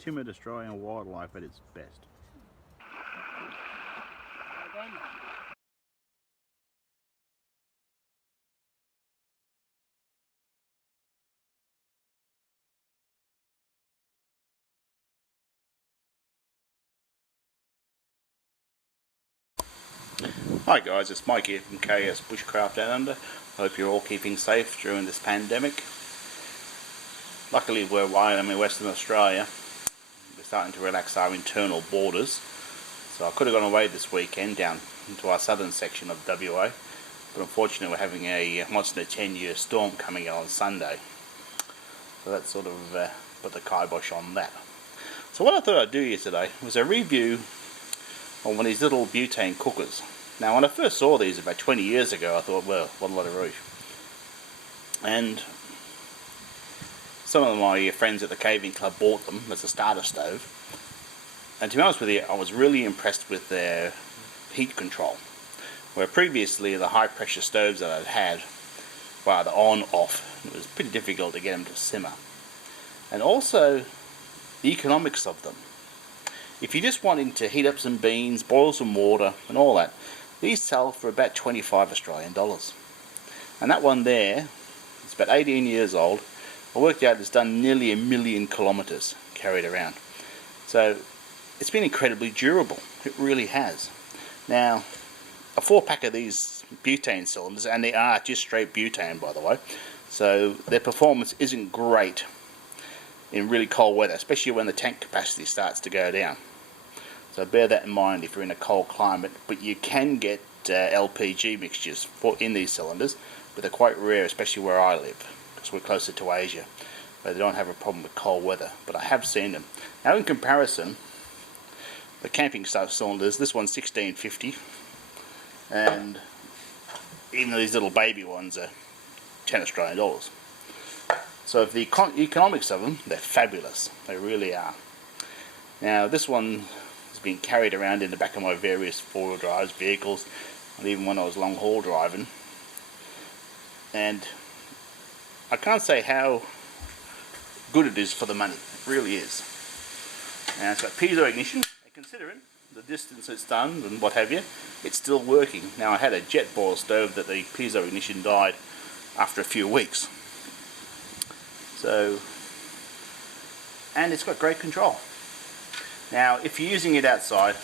timid Australian wildlife at its best. Hi guys, it's Mike here from KS Bushcraft Down Under. Hope you're all keeping safe during this pandemic. Luckily where I am in Western Australia, we're starting to relax our internal borders. So I could have gone away this weekend down into our southern section of WA, but unfortunately we're having a once in a 10-year storm coming on Sunday. So that sort of put the kibosh on that. So what I thought I'd do here today was a review on one of these little butane cookers. Now when I first saw these about 20 years ago, I thought, well, what a lot of rubbish. And some of my friends at the caving club bought them as a starter stove. And to be honest with you, I was really impressed with their heat control. Where previously the high pressure stoves that I'd had, well, the on-off, it was pretty difficult to get them to simmer. And also the economics of them. If you're just wanting to heat up some beans, boil some water and all that, these sell for about 25 Australian dollars. And that one there, it's about 18 years old. I worked out it's done nearly 1 million kilometres carried around. So it's been incredibly durable. It really has. Now, a 4-pack of these butane cylinders, and they are just straight butane by the way, so their performance isn't great in really cold weather, especially when the tank capacity starts to go down. So bear that in mind if you're in a cold climate, but you can get LPG mixtures in these cylinders, but they're quite rare, especially where I live, because we're closer to Asia, where they don't have a problem with cold weather, but I have seen them. Now in comparison, the camping stove cylinders, this one's 1650, and even these little baby ones are 10 Australian dollars. So for the economics of them, they're fabulous, they really are. Now this one been carried around in the back of my various four-wheel drive vehicles, and even when I was long haul driving, and I can't say how good it is for the money. It really is. Now it's got piezo ignition, and considering the distance it's done and what have you, it's still working. Now I had a jet boil stove that the piezo ignition died after a few weeks, so, and it's got great control. Now, if you're using it outside,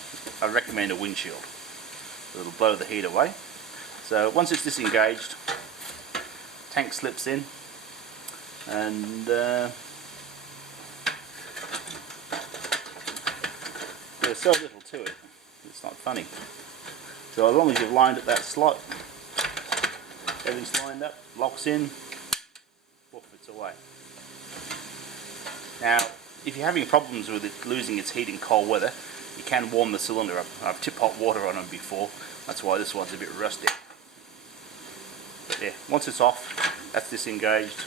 I recommend a windshield. It'll blow the heat away. So once it's disengaged, tank slips in, and there's so little to it, it's not funny. So as long as you've lined up that slot, everything's lined up, locks in, woof, it's away. Now, if you're having problems with it losing its heat in cold weather, you can warm the cylinder up. I've tipped hot water on them before, that's why this one's a bit rusty. But yeah, once it's off, that's disengaged.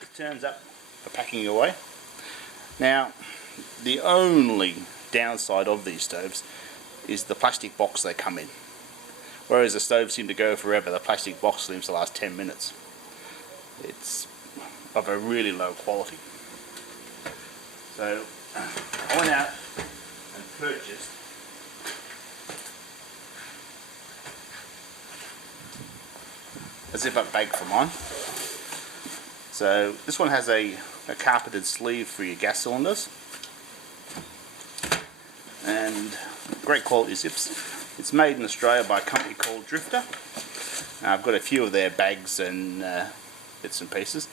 It turns up for packing away. Now, the only downside of these stoves is the plastic box they come in. Whereas the stoves seem to go forever, the plastic box seems to last 10 minutes. It's of a really low quality. So I went out and purchased a zip-up bag for mine. So this one has a carpeted sleeve for your gas cylinders, and great quality zips. It's made in Australia by a company called Drifter. I've got a few of their bags and bits and pieces,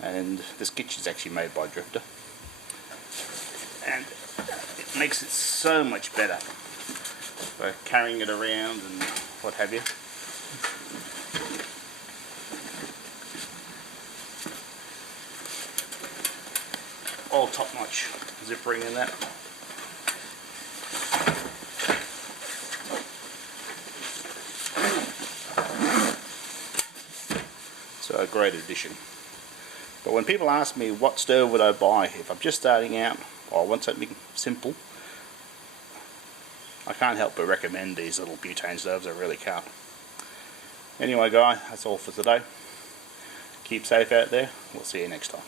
and this kitchen's actually made by Drifter, and it makes it so much better for carrying it around and what have you. All top-notch zip ring in that. So a great addition. But when people ask me what stove would I buy if I'm just starting out or I want something simple, I can't help but recommend these little butane stoves. I really can't. Anyway guys, that's all for today. Keep safe out there. We'll see you next time.